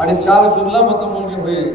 आणि 4 जूनला मतमोजणी होईल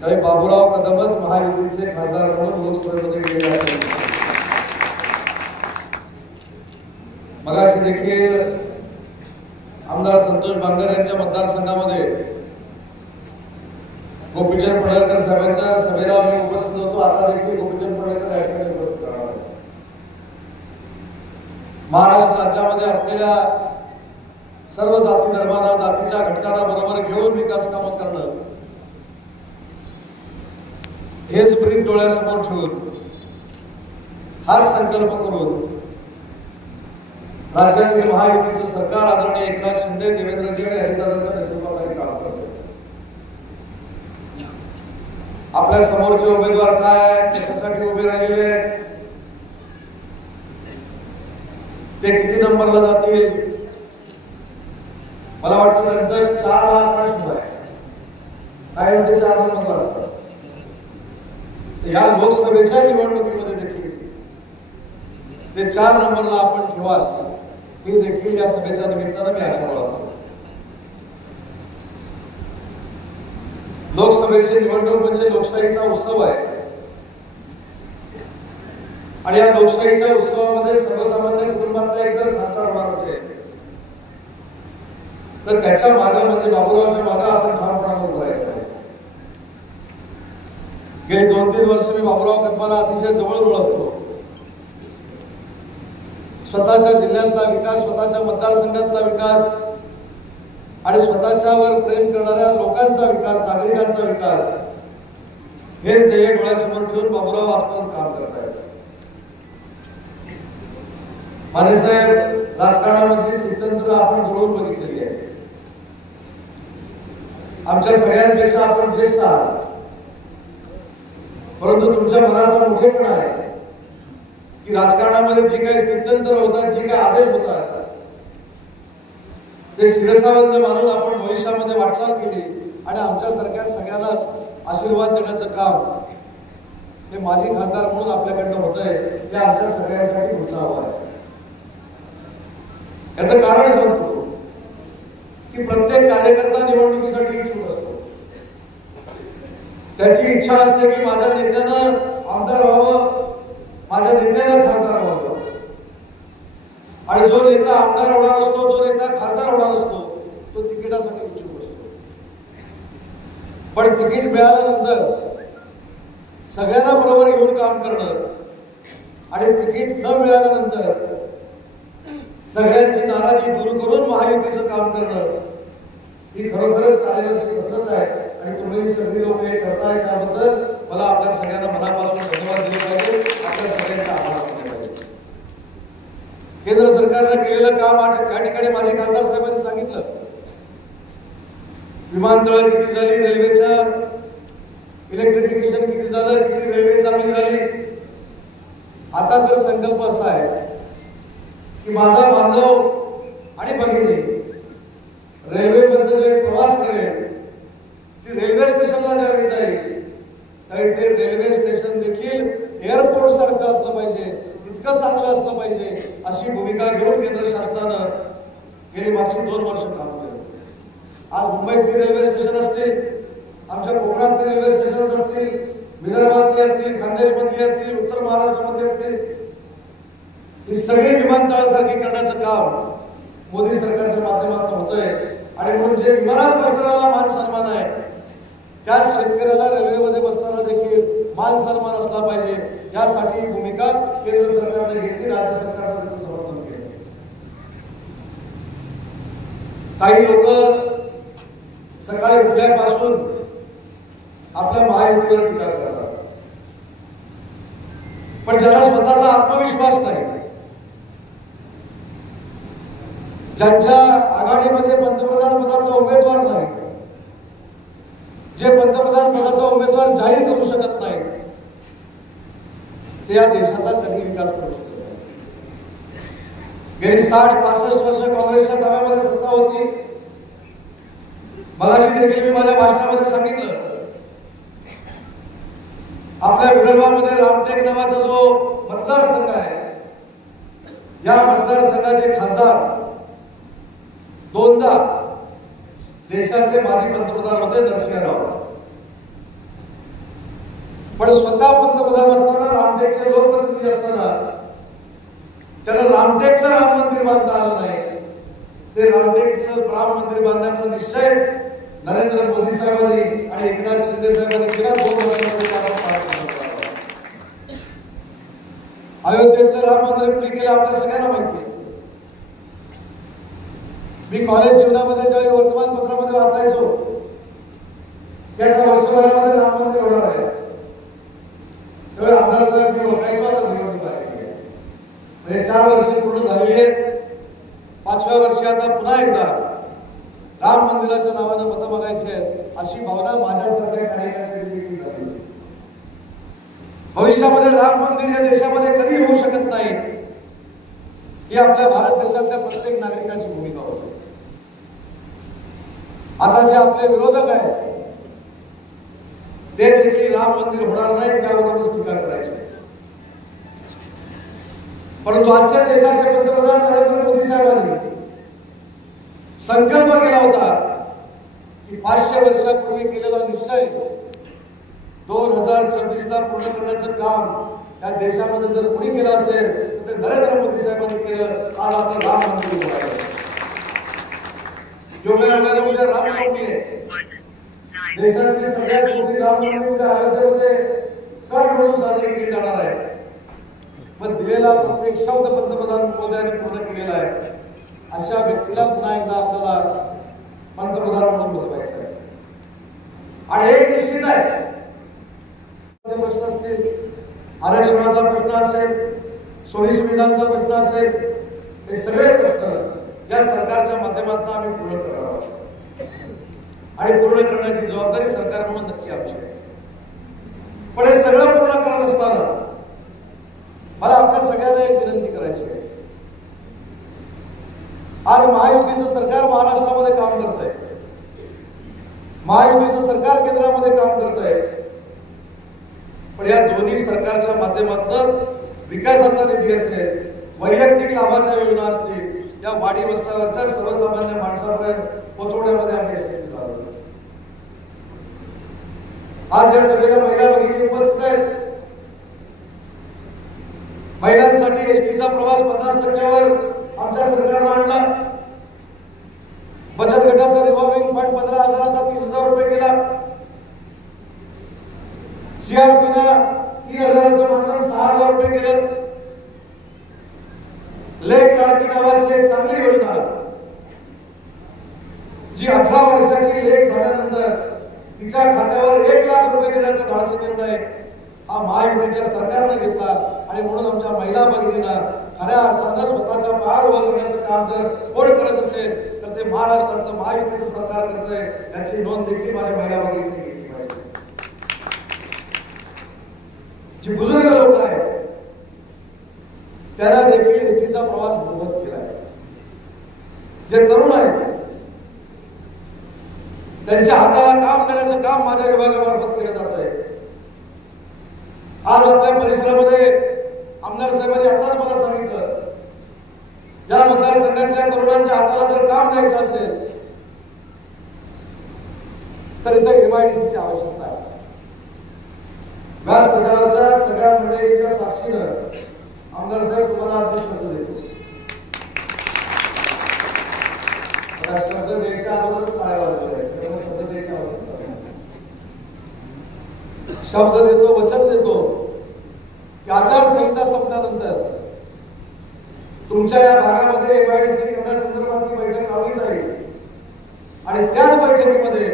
त्यावेळी बाबूराव कदमच महायुतीचे खासदार म्हणून लोकसभेमध्ये गेले आहेत. मगाशी देखील आमदार संतोष बांगर यांच्या मतदारसंघामध्ये गोपीचंद पडळकर साहेबांच्या सभेला मी उपस्थित होतो. आता देखील गोपीचंद पडळकर या ठिकाणी उपस्थित राहणार आहे. महाराष्ट्र राज्यामध्ये असलेल्या सर्व जाती धर्मांना जातीच्या घटकांना बरोबर घेऊन विकास कामं करणं हेच ब्रीद डोळ्यासमोर ठेवून हाच संकल्प करून राज्यातील महायुतीचं सरकार आदरणीय एकनाथ शिंदे देवेंद्रजी आणि हरिदासांच्या नेतृत्वाखाली काम करते. आपल्या समोरचे उमेदवार काय त्याच्यासाठी उभे राहिलेले आहेत, ते किती नंबरला जातील, मला वाटतं त्यांचं 4 हा आकडा शुभ आहे. काय म्हणजे 4 नंबरला असतात. या लोकसभेच्या निवडणुकीमध्ये देखील ते 4 नंबरला आपण ठेवाल ही देखील या सभेच्या निमित्तानं मी आशा बाळगतो. लोकसभेची निवडणूक म्हणजे लोकशाहीचा उत्सव आहे आणि या लोकशाहीच्या उत्सवामध्ये सर्वसामान्य कुटुंबातला एक जर खासदार होणार असेल तर त्याच्या मागे म्हणजे बाबूरावच्या मागे आपण ठामपणाने उभं राहायचं. गेली 2-3 वर्ष मी बाबूराव कदमांना अतिशय जवळ ओळखतो. स्वतःच्या जिल्ह्यातला विकास, स्वतःच्या मतदारसंघातला विकास आणि स्वतःच्यावर प्रेम करणाऱ्या लोकांचा विकास, नागरिकांचा विकास हेच ध्येय डोळ्यासमोर ठेवून बाबूराव आपण काम करत आहेत. मानेसाहेब, राजकारणामधली स्थित्यंतर आपण जवळून बघितलेली आहे. आमच्या सगळ्यांपेक्षा आपण ज्येष्ठ आहात, परंतु तुमच्या मनाचा मोठेपणा आहे की राजकारणामध्ये जे काही स्थित्यंतर होतात, जे काही आदेश होतात ते शिरसावंत मानून आपण भविष्यामध्ये वाटचाल केली आणि आमच्यासारख्या सगळ्यांनाच आशीर्वाद देण्याचं काम हे माजी खासदार म्हणून आपल्याकडनं होतंय. हे आमच्या सगळ्यांसाठी मोठं आव्हान आहे. याचं कारण सांगतो की प्रत्येक कार्यकर्ता निवडणुकीसाठी इच्छुक असतो. त्याची इच्छा असते की माझ्या नेत्यानं आमदार व्हावं, माझ्या नेत्यानं खासदार व्हावं. आणि जो नेता आमदार होणार असतो, जो नेता खासदार होणार असतो, तो तिकिटासाठी इच्छुक असतो. पण तिकीट मिळाल्यानंतर सगळ्यांना बरोबर घेऊन काम करणं आणि तिकीट न मिळाल्यानंतर सगळ्यांची नाराजी दूर करून महायुतीचं काम करणं ही खरोखरच कार्याची कसरत आहे. आणि तुम्ही सगळी लोक हे करताय त्याबद्दल मला आपल्या सगळ्यांना मनापासून धन्यवाद दिले पाहिजे, आपल्या सगळ्यांचा आभार मानले पाहिजे. केंद्र सरकारने केलेलं काम या ठिकाणी माझे खासदार साहेबांनी सांगितलं. विमानतळ किती झाली, रेल्वेचं इलेक्ट्रिफिकेशन किती झालं, किती रेल्वे चांगली झाली. आता तर संकल्प असा आहे की माझा बांधव आणि भगिनी रेल्वेमध्ये प्रवास करेल, ती रेल्वे स्टेशनला ज्यावेळी जाईल त्यावेळी ते रेल्वे स्टेशन देखील एअरपोर्ट सारखं असलं पाहिजे, इतकं चांगलं असलं पाहिजे अशी भूमिका घेऊन केंद्र शासनानं गेली मागची 2 वर्ष काम केलं. आज मुंबईतली रेल्वे स्टेशन असतील, आमच्या कोकणातली रेल्वे स्टेशन असतील, विदर्भातली असतील, खानदेशमधली असतील, उत्तर महाराष्ट्रामध्ये असतील, ही सगळी विमानतळासारखी करण्याचं काम मोदी सरकारच्या माध्यमातून होतंय. आणि म्हणून जे विमानात बसणाऱ्याला मान सन्मान आहे त्याच शेतकऱ्याला रेल्वेमध्ये बसताना देखील मान सन्मान असला पाहिजे, यासाठी ही भूमिका केंद्र सरकारने घेतली, राज्य सरकारने त्याचं समर्थन केलं. काही लोक सकाळी उठल्यापासून आपल्या महायुतीवर टीका करतात, पण ज्याला स्वतःचा आत्मविश्वास नाही, ज्यांच्या आघाडीमध्ये पंतप्रधान पदाचा उमेदवार नाही, जे पंतप्रधान पदाचा उमेदवार जाहीर करू शकत नाही, ते या देशाचा कधी विकास करू शकत नाही. गेली 60-65 वर्ष काँग्रेसच्या ताब्यामध्ये सत्ता होती. मगाशी देखील मी माझ्या भाषणामध्ये सांगितलं, आपल्या विदर्भामध्ये रामटेक नावाचा जो मतदारसंघ आहे, या मतदारसंघाचे खासदार 2दा देशाचे माजी पंतप्रधान होते नरसिंह राव, पण स्वतः पंतप्रधान असताना, रामटेकचे लोकप्रतिनिधी असताना त्यांना रामटेकचं राम मंदिर बांधता आलं नाही. ते रामटेकचं राम मंदिर बांधण्याचा निश्चय नरेंद्र मोदी साहेबांनी आणि एकनाथ शिंदे साहेबांनी केला. 2 वर्षांमध्ये अयोध्येतलं राम मंदिर कुणी केलं आपल्या सगळ्यांना माहिती आहे. मी कॉलेज जीवनामध्ये ज्यावेळी वर्तमानपत्रामध्ये वाचायचो की आता वर्षभरामध्ये राम मंदिर होणार आहे, त्यावेळी आमदार साहेब मी ओळखायचो. आता निवडणूक आहे म्हणजे 4 वर्ष पूर्ण झालेली आहेत. 5व्या वर्षी आता पुन्हा एकदा राम मंदिराच्या नावानं मतं मागायची आहेत अशी भावना माझ्यासारख्या कार्यकर्त्यांची देखील झाली. भविष्यामध्ये राम मंदिर या देशामध्ये कधी होऊ शकत नाही ही आपल्या भारत देशातल्या प्रत्येक नागरिकांची भूमिका होती. आता जे आपले विरोधक आहेत ते देखील राम मंदिर होणार नाही त्यावरूनच टीका करायची. परंतु आजच्या देशाचे पंतप्रधान नरेंद्र मोदी साहेबांनी संकल्प केला होता की 500 वर्षापूर्वी केलेला निश्चय 2026 ला पूर्ण करण्याचं काम या देशामध्ये जर कोणी केलं असेल तर ते नरेंद्र मोदी साहेबांनी केलं. आज आपण राम मंदिर उभारलं. योगायोगाने उद्या रामनवमी आहे. देशातली सगळ्यात मोठी रामनवमी उद्या अयोध्येमध्ये सण म्हणून साजरी केली जाणार आहे. पण दिलेला प्रत्येक शब्द पंतप्रधान मोदयांनी पूर्ण केलेला आहे. अशा व्यक्तीला पुन्हा एकदा आपल्याला पंतप्रधान म्हणून बसवायचं आहे. आणि एक निश्चित आहे, प्रश्न असतील, आरक्षणाचा प्रश्न असेल, सोयी सुविधांचा प्रश्न असेल, हे सगळे प्रश्न या सरकारच्या माध्यमातून आम्ही पूर्ण करणार आहोत आणि पूर्ण करण्याची जबाबदारी सरकार म्हणून नक्की आमची आहे. पण हे सगळं पूर्ण करत असताना मला आपल्या सगळ्यांना एक विनंती करायची आहे. आज महायुतीचं सरकार महाराष्ट्रामध्ये काम करत आहे. महायुतीचं सरकार केंद्रामध्ये काम करत आहे. पण या दोन्ही सरकारच्या माध्यमातून विकासाचा निधी असेल, वैयक्तिक लाभाच्या योजना असतील, या वाडी वस्त्यावरच्या सर्वसामान्य माणसापर्यंत पोहोचवण्यामध्ये आम्ही यशस्वी झालो. आज या सगळ्या महिला भगिनी उपस्थित आहेत. महिलांसाठी एसटीचा प्रवास 50% आमच्या सरकारनं आणला. बचत गटाचा रिव्हॉल्विंग फंड 15,000चा 30,000 केला. सीआरपीनं 3,000चं मानधन 6,000 केलं. लेक लाडकी नावाची एक चांगली योजना जी 18 वर्षाची लेक झाल्यानंतर तिच्या खात्यावर 1 लाख रुपये देण्याचा धाडसी निर्णय हा महायुतीच्या सरकारने घेतला. आणि म्हणून आमच्या महिला भगिनींना खऱ्या अर्थानं स्वतःच्या पायावर उभं करण्याचं काम जर कोण करत असेल तर ते महाराष्ट्रातलं महायुतीचं सरकार करतंय याची नोंद देखील माझ्या महिला भगिनींनी घेतली पाहिजे. जी बुजुर्ग लोक आहेत त्यांना देखील एसटीचा प्रवास मोफत केलाय. जे तरुण आहेत त्यांच्या हाताला काम देण्याचं काम माझ्या विभागामार्फत केलं जात आहे. आज आपल्या परिसरामध्ये आमदार साहेबांनी आताच मला सांगितलं, या मतदारसंघातल्या तरुणांच्या हाताला जर काम द्यायचं असेल तर इथं एमआयडीसीची आवश्यकता आहे. व्यासपीठावरच्या सगळ्या मंडळींच्या साक्षीनं आमदार साहेब तुम्हाला आता शब्द देतो. शब्द द्यायच्या अगोदरच काय वाजलेलं आहे, त्यामुळे शब्द द्यायची आवश्यकता आहे. शब्द देतो, वचन देतो की आचारसंहिता संपल्यानंतर तुमच्या या भागामध्ये एमआयडीसी करण्यासंदर्भात बैठक लावली जाईल आणि त्याच बैठकीमध्ये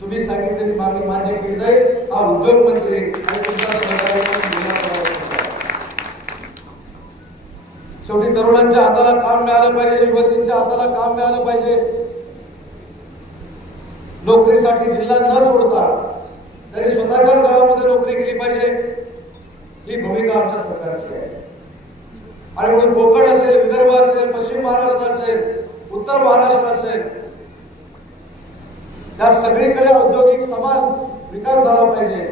तुम्ही सांगितलेली मागणी मान्य केली जाईल. हा उद्योग मंत्री आणि तुमच्या सहकार्याने शेवटी तरुणांच्या हाताला काम मिळालं पाहिजे, युवतींच्या हाताला काम मिळालं पाहिजे. नोकरीसाठी जिल्हा न सोडता त्यांनी स्वतःच्याच गावामध्ये नोकरी केली पाहिजे, ही भूमिका आमच्या सरकारची आहे. आणि म्हणून कोकण असेल, विदर्भ असेल, पश्चिम महाराष्ट्र असेल, उत्तर महाराष्ट्र असेल, या सगळीकडे औद्योगिक समान विकास झाला पाहिजे,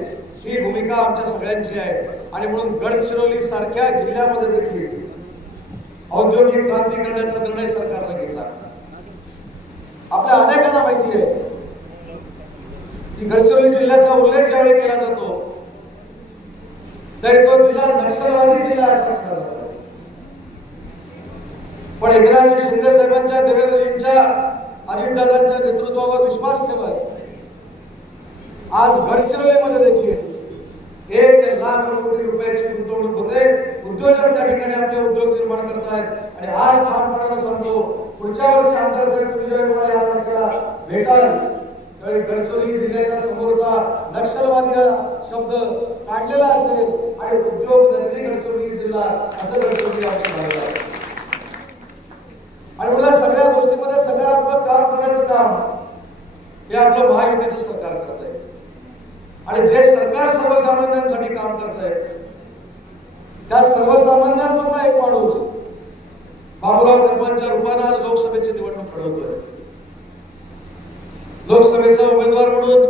ही भूमिका आमच्या सगळ्यांची आहे. आणि म्हणून गडचिरोली सारख्या जिल्ह्यामध्ये देखील औद्योगिक क्रांती करण्याचा निर्णय सरकारने घेतला. आपल्या अनेकांना माहिती आहे की गडचिरोली जिल्ह्याचा उल्लेख ज्यावेळी केला जातो तर तो जिल्हा नक्षलवादी जिल्हा असा म्हटला जातो. पण एकनाथ शिंदे साहेबांच्या, देवेंद्रजींच्या, अजितदादांच्या नेतृत्वावर विश्वास ठेवत आज गडचिरोलीमध्ये देखील 1,00,000 कोटी रुपयाची गुंतवणूक होते. उद्योजक त्या ठिकाणी आपले उद्योग निर्माण करतायत आणि आज ठामपणाने सांगतो पुढच्या वर्षी आमदार साहेब तुम्ही ज्यावेळी मला या तारखेला भेटाल त्यावेळी गडचिरोली जिल्ह्याच्या समोरचा नक्षलवादी शब्द काढलेला असेल आणि उद्योग नगरी गडचिरोली जिल्हा असं गडचिरोली झालेलं आहे. आणि मला सगळ्या गोष्टीमध्ये सकारात्मक काम करण्याचं काम हे आपलं महायुतीचं सरकार करत आहे. आणि जे सरकार सर्वसामान्यांसाठी काम करत आहे त्या सर्वसामान्यांमधला एक माणूस बाबूराव कदमांच्या रूपाने आज लोकसभेची निवडणूक लढवतोय. लोकसभेचा उमेदवार म्हणून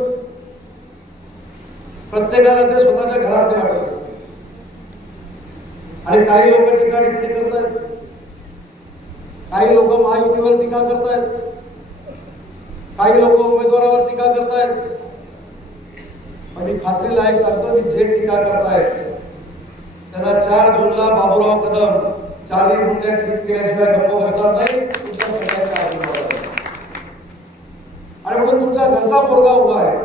प्रत्येकाला ते स्वतःच्या घरात वाटत असते आणि काही लोक टीका टिप्पणी करतायत, काही लोक महायुतीवर टीका करतायत, काही लोक उमेदवारावर टीका करतायत. पण मी खात्रीलायक सांगतो की जे टीका करतायत त्यांना 4 जूनला बाबूराव कदम 40 गुंठ्यात चित केल्याशिवाय गप्प बसणार नाही. तुमच्या सगळ्यांच्या आशीर्वादाने आणि म्हणून तुमच्या घरचा पोरगा उभा आहे,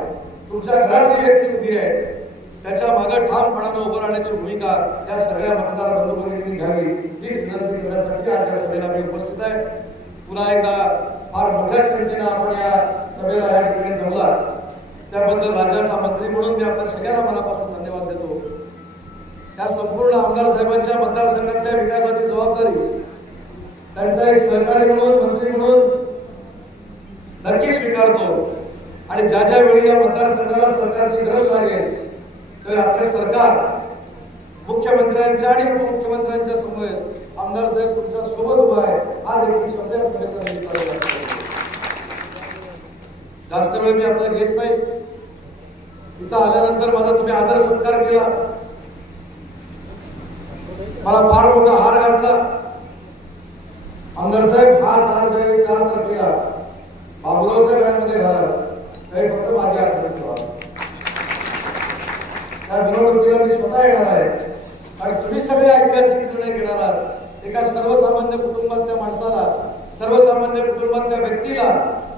तुमच्या घरातली व्यक्ती उभी आहे, त्याच्या मागे ठामपणाने उभं राहण्याची भूमिका या सगळ्या मतदार बंधू भगिनींनी घ्यावी हीच विनंती करण्यासाठी आज या सभेला मी उपस्थित आहे. पुन्हा एकदा फार मोठ्या संख्येने आपण या सभेला या ठिकाणी जमला त्याबद्दल राज्याचा मंत्री म्हणून मी आपल्या सगळ्यांना मनापासून धन्यवाद देतो. या संपूर्ण आमदार साहेबांच्या मतदारसंघातल्या विकासाची जबाबदारी त्यांचा एक सहकारी म्हणून, मंत्री म्हणून नक्की स्वीकारतो. आणि ज्या ज्या वेळी या मतदारसंघाला सरकारची गरज लागेल तर आपले सरकार मुख्यमंत्र्यांच्या आणि उपमुख्यमंत्र्यांच्या समवेत आमदार साहेब तुमच्या सोबत उभा आहे हा देखील शब्द या सभेचा निमित्त. जास्त वेळ मी आपला घेत नाही. इथं आल्यानंतर माझा तुम्ही आदर सत्कार केला, मला फार मोठा हार घातला. आमदार साहेब हा हार ज्यावेळी 4 तारखेला बाबूरावच्या गळ्यामध्ये घाला त्यावेळी फक्त माझ्या आठवण ठेवा. त्या निवडणुकीला मी स्वतः येणार आहे आणि तुम्ही सगळे ऐतिहासिक निर्णय घेणार आहात. एका सर्वसामान्य कुटुंबातल्या माणसाला, सर्वसामान्य कुटुंबातल्या व्यक्तीला,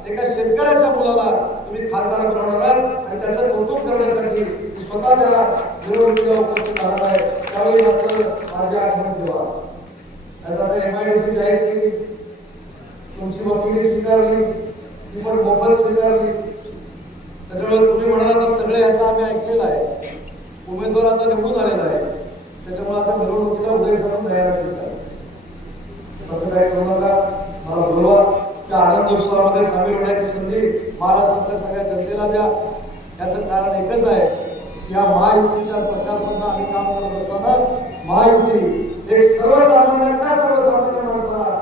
एका शेतकऱ्याच्या मुलाला तुम्ही खासदार बनवणार आहात आणि त्याचं कौतुक करण्यासाठी स्वतःच्या निवडणुकीला उपस्थित राहणार आहे. त्यावेळी मात्र माझ्या आठवण ठेवा. आता MIDC जाहीर केली, तुमची वकिली स्वीकारली, ती पण मोफत स्वीकारली. त्याच्यामुळे तुम्ही म्हणाला तर सगळे याचा आम्ही ऐकलेला आहे. उमेदवार आता निवडून आलेला आहे, त्याच्यामुळे आता निवडणुकीला उदय करून तयार आहे. असं काही करू नका. मला बोलवा, त्या आनंदोत्सवामध्ये सामील होण्याची संधी महाराष्ट्रातल्या सगळ्या जनतेला द्या. याचं कारण एकच आहे की या महायुतीच्या सरकारमधून आम्ही काम करत असताना महायुती एक सर्वसामान्यांना, सर्वसामान्य माणसाला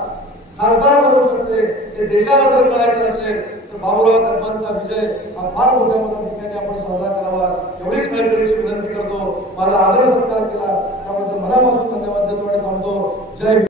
खासदार बनवू शकते. हे देशाला जर कळायचं असेल तर बाबूराव कदमांचा विजय हा फार मोठ्या मताधिक्याने आपण साजरा करावा एवढीच कळकळीची विनंती करतो. माझा आदर सत्कार केला त्याबद्दल मनापासून धन्यवाद देतो आणि थांबतो. जय